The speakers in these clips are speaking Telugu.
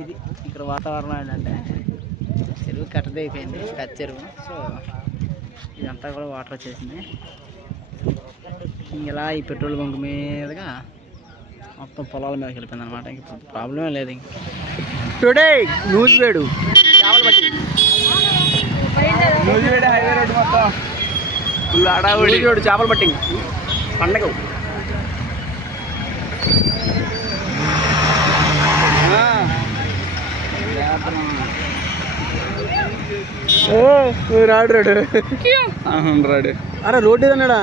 ఇది ఇక్కడ వాతావరణం ఏంటంటే చెరువు కట్టది అయిపోయింది కచ్చ చెరువు. సో ఇదంతా కూడా వాటర్ వచ్చేసింది. ఇలా ఈ పెట్రోల్ బంక్ మీదుగా మొత్తం పొలాల మీదకి వెళ్ళిపోయింది అనమాట ఇంక ప్రాబ్లమే లేదు ఇంక. టుడే న్యూస్ వేడు. చేపలు పట్టి. నూజివేడి హైవే రోడ్ మొత్తం. న్యూస్ చేపలు పట్టి. పండగ. రాడు రాడు రాడు అరే రోడ్డు ఏదన్నాడా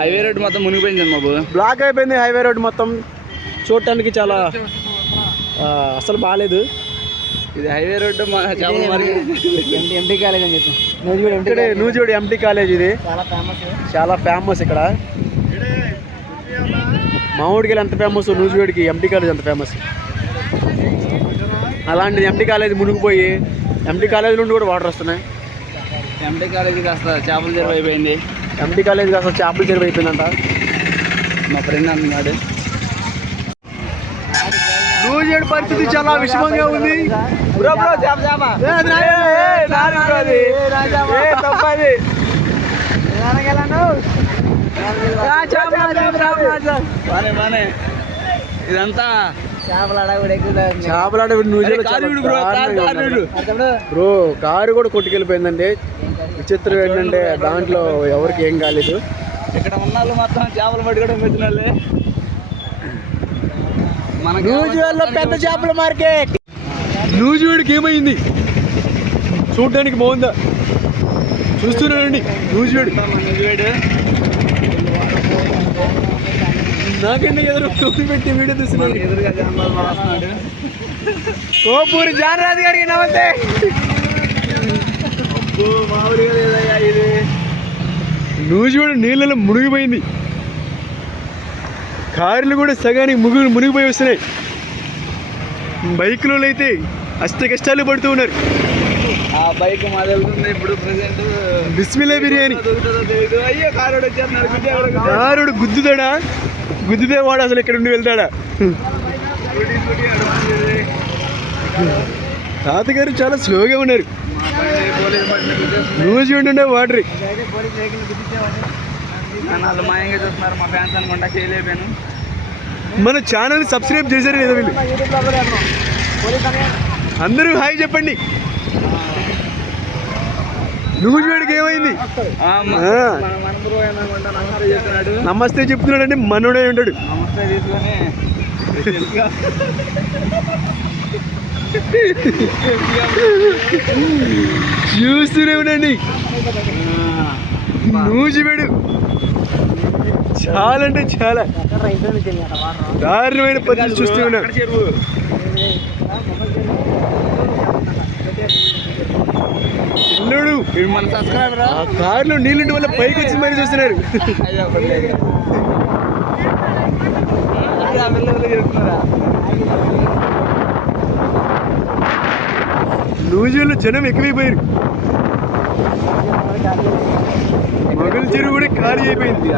హైవే రోడ్ మొత్తం మునిగిపోయింది బాబు. బ్లాక్ అయిపోయింది హైవే రోడ్ మొత్తం. చూడటానికి చాలా అసలు బాగాలేదు ఇది highway road market MT college అని చెప్పి. ఇక్కడ నూజివీడు ఎంటీ కాలేజ్ ఇది. చాలా ఫేమస్ చాలా ఫేమస్ ఇక్కడ. మామిడికాయలు ఎంత ఫేమస్ నూజివీడికి ఎంటీ కాలేజ్ ఎంత ఫేమస్ అలాంటిది ఎంటీ కాలేజ్ మునిగిపోయి ఎంటీ కాలేజ్ నుండి కూడా వాటర్ వస్తున్నాయి. ఎంటీ కాలేజీ కాస్త చేపల చెరువు అయిపోయింది. ఎంటీ కాలేజ్ అసలు చేపలు చెరువు అయిపోయిందంట. మా ఫ్రెండ్ అన్నాడు. పరిస్థితి చాలా విషమంగా ఉంది. బ్రో బ్రో చేప చేప. తప్పది. ఇదంతా చేపలు బ్రో, కారు, కూడా కొట్టుకెళ్ళిపోయిందండి. విచిత్రం ఏంటంటే దాంట్లో ఎవరికి ఏం కాలేదు. ఇక్కడ ఉన్న వాళ్ళు మొత్తం చేపలు పట్టుకోవడం పెట్టిన పెద్ద చేపల మార్కెట్. నూజివీడికి ఏమైంది? చూడడానికి బాగుందా? చూస్తున్నానండి నూజివీడు నూజివేడు నాకంటే ఎదురు టోపీ పెట్టి వీడియో తీస్తున్నాడు ఎదురుగా కోపూరి జానరాజు గారికి నమస్తే. ఇది. నూజివీడు నీళ్ళలో మునిగిపోయింది. కార్లు కూడా సగానికి ముగి మునిగిపోయి వస్తున్నాయి. బైకులలో అయితే అష్ట కష్టాలు పడుతూ ఉన్నారు. ఆ బైక్ మాది వెళ్తుంది ఇప్పుడు ప్రెసెంట్ బిస్మిల్లా బిర్యానీ. కారుడు గుద్దుతాడా? గుద్దితే వాడు అసలు ఇక్కడ నుండి వెళ్తాడా. తాతగారు చాలా స్లోగా ఉన్నారు. నూజివీడు ఉండే వాటర్ మన ఛానల్ సబ్స్క్రైబ్ చేశారు లేదా వీళ్ళు అందరూ హాయ్ చెప్పండి నూజివీడికి ఏమైంది? నమస్తే నమస్తే చెప్తున్నాడంటే మనోడే ఉంటాడు. చూస్తూనే ఉండండి. నూజివీడు చాలా అంటే చాలా. దారుణమైన పరిస్థితి చూస్తూ ఉన్నాం. వీడు మన సబ్స్క్రైబర్? ఆ కారులో నీళ్ళుండి వల్ల పైకి వచ్చి మరి చూస్తున్నారు. నూజివీడులో జనం ఎక్కువైపోయారు. మొగల చెరువు కూడా ఖాళీ అయిపోయింది.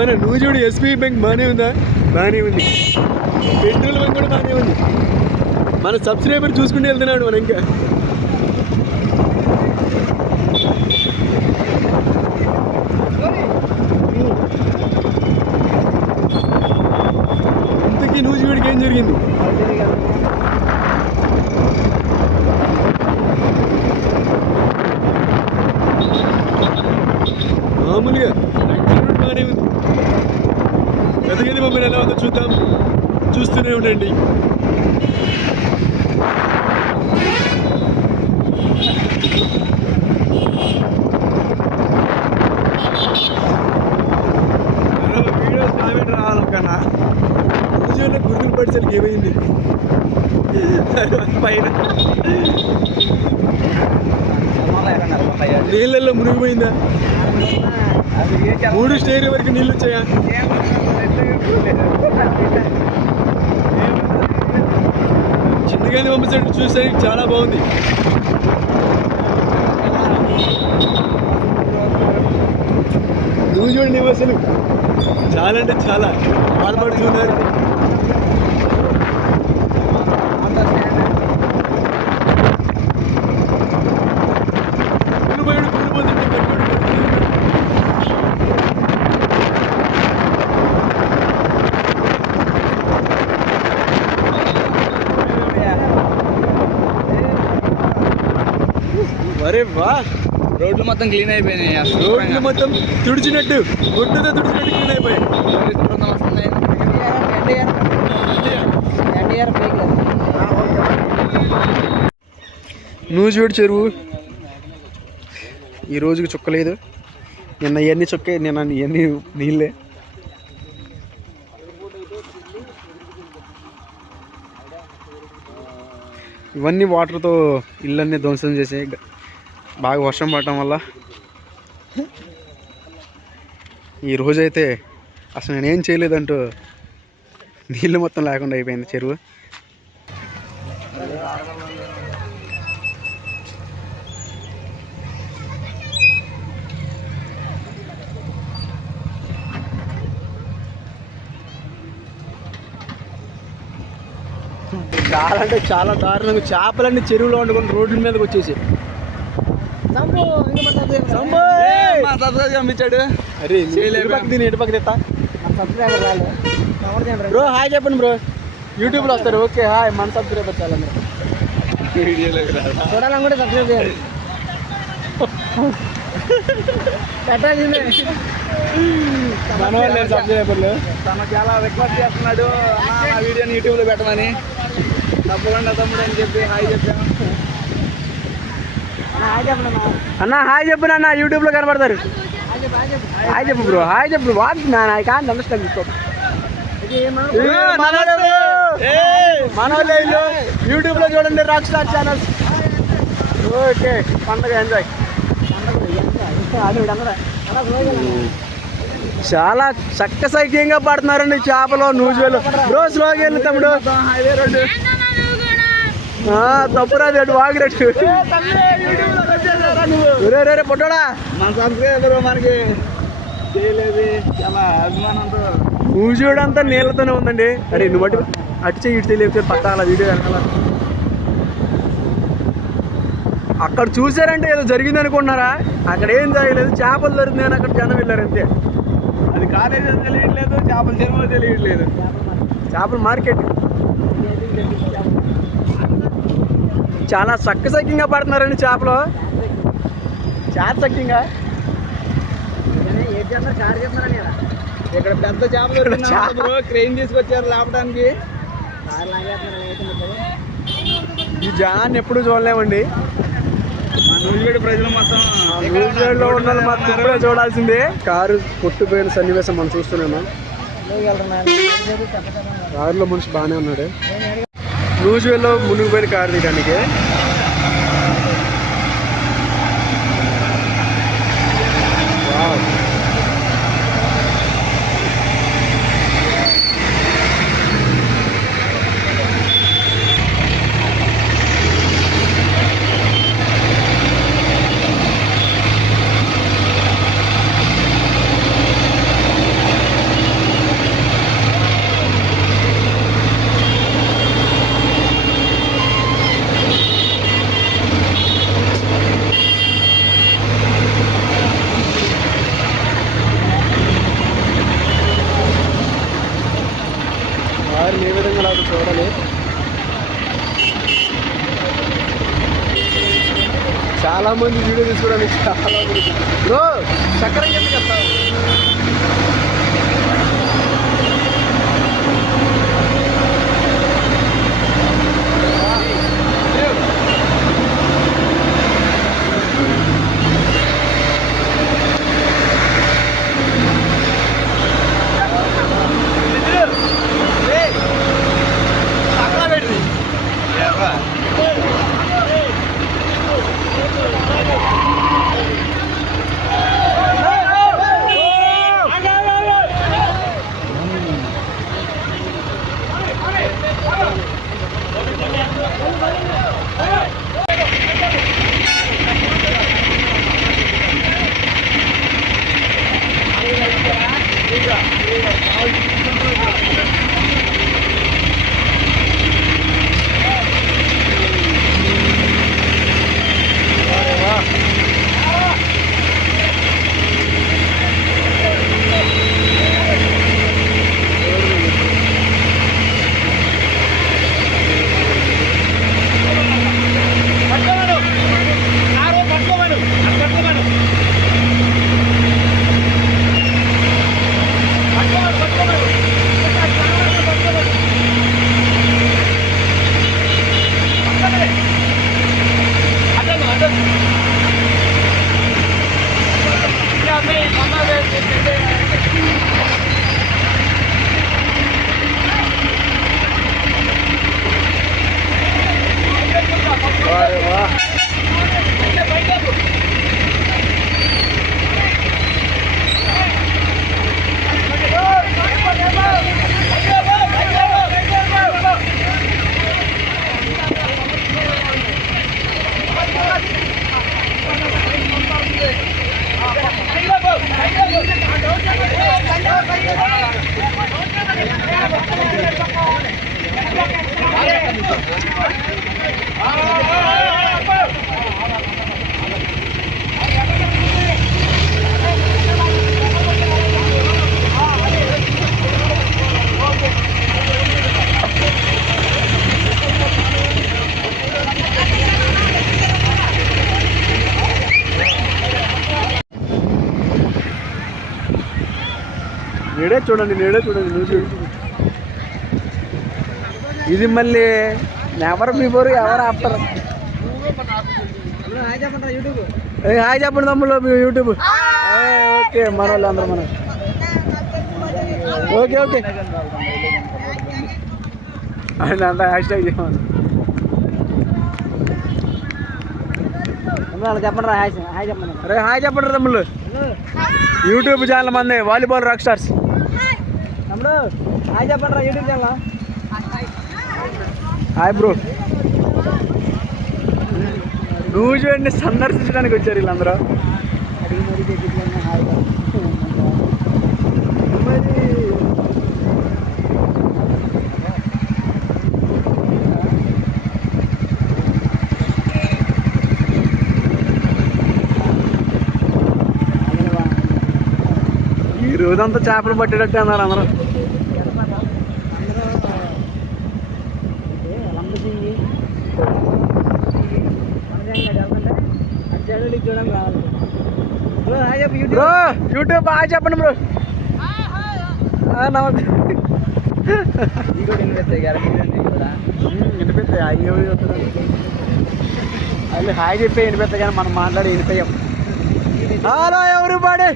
ఏమైనా నువ్వు చూడు ఎస్బీఐ బ్యాంక్ బాగానే ఉందా? బాగానే ఉంది. పెట్రోల్ బంక్ కూడా బాగానే ఉంది. మన సబ్స్క్రైబర్ చూసుకుంటూ వెళ్తున్నాడు మన ఇంకా ఇంతకీ నూజివీడికి ఏం జరిగింది మామూలుగా రెగ్యులర్ బాగానే ఉంది పెద్దగది మమ్మల్ని ఎలా ఉందో చూద్దాం. చూస్తూనే ఉండండి. వీడియోస్ కామెంట్ రావాలనుకన్నా రోజుల్లో గురుగులు పడిసరికి ఏమైంది? పైన. నీళ్ళల్లో మునిగిపోయిందా? మూడు స్టేర్ వరకు నీళ్ళు వచ్చాయా? చిన్నగానే పంపించండి చూసానికి చాలా బాగుంది. నువ్వు చూడండి అసలు చాలా అంటే చాలా. బాధపడుతున్నారు అరే వా. రోడ్లు మొత్తం క్లీన్ అయిపోయినాయి అసలు రోడ్లు మొత్తం తుడిచినట్టు. గుడ్డతో తుడిచినట్టు క్లీన్ అయిపోయాయి. వస్తున్నాయి. నూజివేడు చెరువు. ఈ రోజుకి చుక్కలేదు. నిన్న ఇవన్నీ చుక్కే నిన్న ఇవన్నీ నీళ్ళే. ఇవన్నీ వాటర్తో ఇళ్ళన్నీ ధ్వంసం చేసాయి బాగా వర్షం పడటం వల్ల ఈ రోజైతే అసలు నేనేం చేయలేదంటూ నీళ్ళు మొత్తం లేకుండా అయిపోయింది చెరువు. చాలా అంటే చాలా దారుణంగా చేపలన్నీ చెరువులో వండుకొని రోడ్ల మీదకి వచ్చేసి. బ్రో. హాయ్ చెప్పండి బ్రో. యూట్యూబ్లో వస్తారు. Okay hi. మన సబ్స్క్రైబర్ చాలా? చూడాలని కూడా సబ్స్క్రైబ్ చేయాలి. పెట్టాలి మన వాళ్ళు సబ్స్క్రైబర్లు తను చాలా రిక్వెస్ట్ చేస్తున్నాడు. నా వీడియోని యూట్యూబ్లో పెట్టమని. తప్పకుండా తమ్ముడు అని చెప్పి హాయ్ చెప్పాను అన్న హాయ్ చెప్పు నాన్న యూట్యూబ్లో కనబడతారు హాయ్ చెప్పు బ్రో హాయ్ చెప్పు what man I can't understand this మనోళ్ళు యూట్యూబ్లో చూడండి రాక్ స్టార్ ఛానల్స్ ఓకే పండగ ఎంజాయ్ చాలా చక్క సైక్యంగా పడుతున్నారండి చేపలు నూజువేలు బ్రో స్లోగా వెళ్ళు తమ్ముడు హైవే రోడ్డు ఆ, తప్పురాదు అటు వాగినట్టు రే. రే పొట్టోడా? మన సబ్స్క్రైబర్ మనకి? చేయలేదు చాలా అభిమానంతో. నూజువేడు అంతా నీళ్ళతోనే ఉందండి. అరే నువ్వు అటు అటు చెయ్యి ఇటు తెలియదు పక్క అలా వీడియో వెనకాల. అక్కడ చూసారంటే ఏదో జరిగింది అనుకుంటున్నారా అక్కడ ఏం జరగలేదు చేపలు దొరుకుతున్నాయని అక్కడ జనం వెళ్ళారు అంతే. అది కాలేజ్ తెలియట్లేదు చేపల తెలియట్లేదు. చేపల మార్కెట్. చాలా చక్క సక్కంగా పడుతున్నారండి చేపలు. చాలా చేస్తున్నారని ఇక్కడ పెద్ద చేప దొరికింది చేప. బ్రో. క్రెయిన్ తీసుకొచ్చారు లేపడానికి ఈ జనాన్ని ఎప్పుడు చూడలేమండి. ప్రజలు మొత్తం ఉన్న ఇప్పుడే చూడాల్సిందే. కారు కొట్టుపోయిన సన్నివేశం మనం చూస్తున్నాము? కారులో మనిషి బాగానే ఉన్నాడు. యూజువల్లో మునిగిపోయిన కారు తీయడానికి. చాలా మంది వీడియో తీసుకోవడానికి చాలా మంది. బ్రో చక్రం ఎందుకు చెప్తావు చూడండి నేడే చూడండి నువ్వు చూడు. ఇది మళ్ళీ ఎవరు బిఫోర్ ఎవరు ఆఫ్టర్ హాయ్ చెప్పండి చెప్పండి తమ్ముళ్ళు మీ యూట్యూబ్. ఓకే మన వాళ్ళు అందరూ మన ఓకే ఓకే. ఆయన అంతా హ్యాష్ ట్యాగ్ చేయమని తమ్ముడు చెప్పండి రా హాయ్ చెప్పండి. అరే హాయ్ చెప్పండి తమ్ముళ్ళు. యూట్యూబ్ ఛానల్ మంది వాలీబాల్ రాక్ స్టార్స్. తమ్ముడు హాయ్ చెప్పండి రా యూట్యూబ్ ఛానల్? Hi bro. నువ్వు చూడండి సందర్శించడానికి వచ్చారు వీళ్ళందరూ. అడిగి మరీ హాయ్ ఈ రోజంతా చేపలు పట్టేటట్టే అన్నారు అందరూ. బ్రో యూట్యూబ్ బాగా యూట్యూబ్ చెప్పండి బ్రో. నమస్తే. ఈ కూడా ఇన్వెస్ట్ కూడా హాయ్ చెప్పి వినిపిస్తాయి కానీ మనం మాట్లాడి వినిపోయాం హలో ఎవరు బాడీ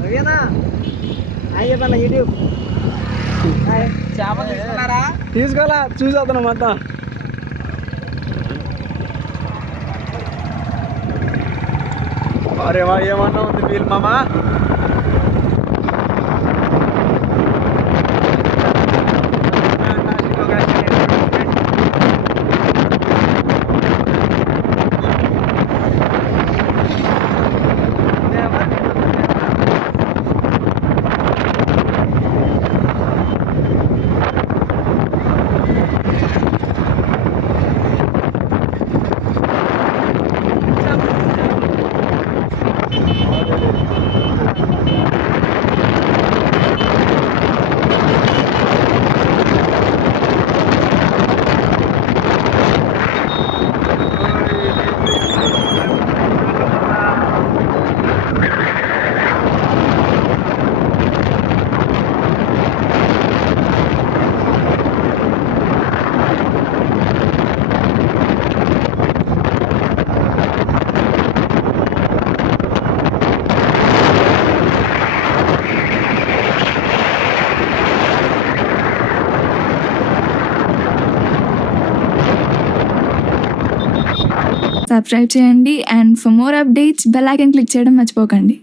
ఓకేనా హాయ్ చెప్పండి యూట్యూబ్ హాయ్ చేపలు తీసుకున్నారా తీసుకోవాలా చూసేద్దాం మొత్తం అరే వా ఏమన్నా ఉంది వీల్ మామా? సబ్స్క్రైబ్ చేయండి and for more updates bell icon click చేయడం మర్చిపోకండి.